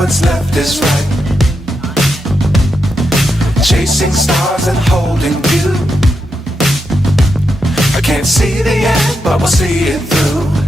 what's left is right. Chasing stars and holding you. I can't see the end, but we'll see it through.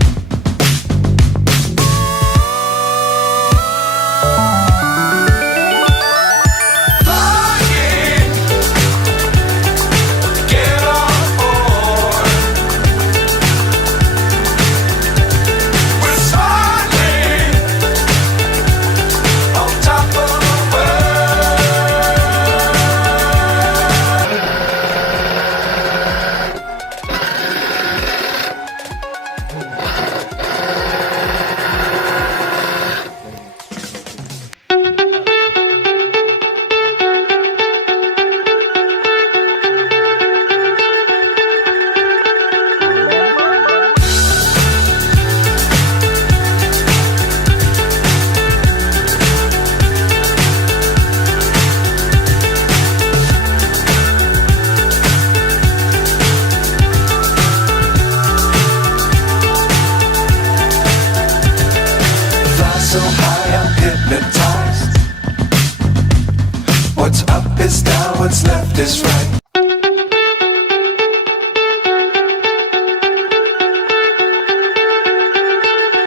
So high I'm hypnotized. What's up is down, what's left is right.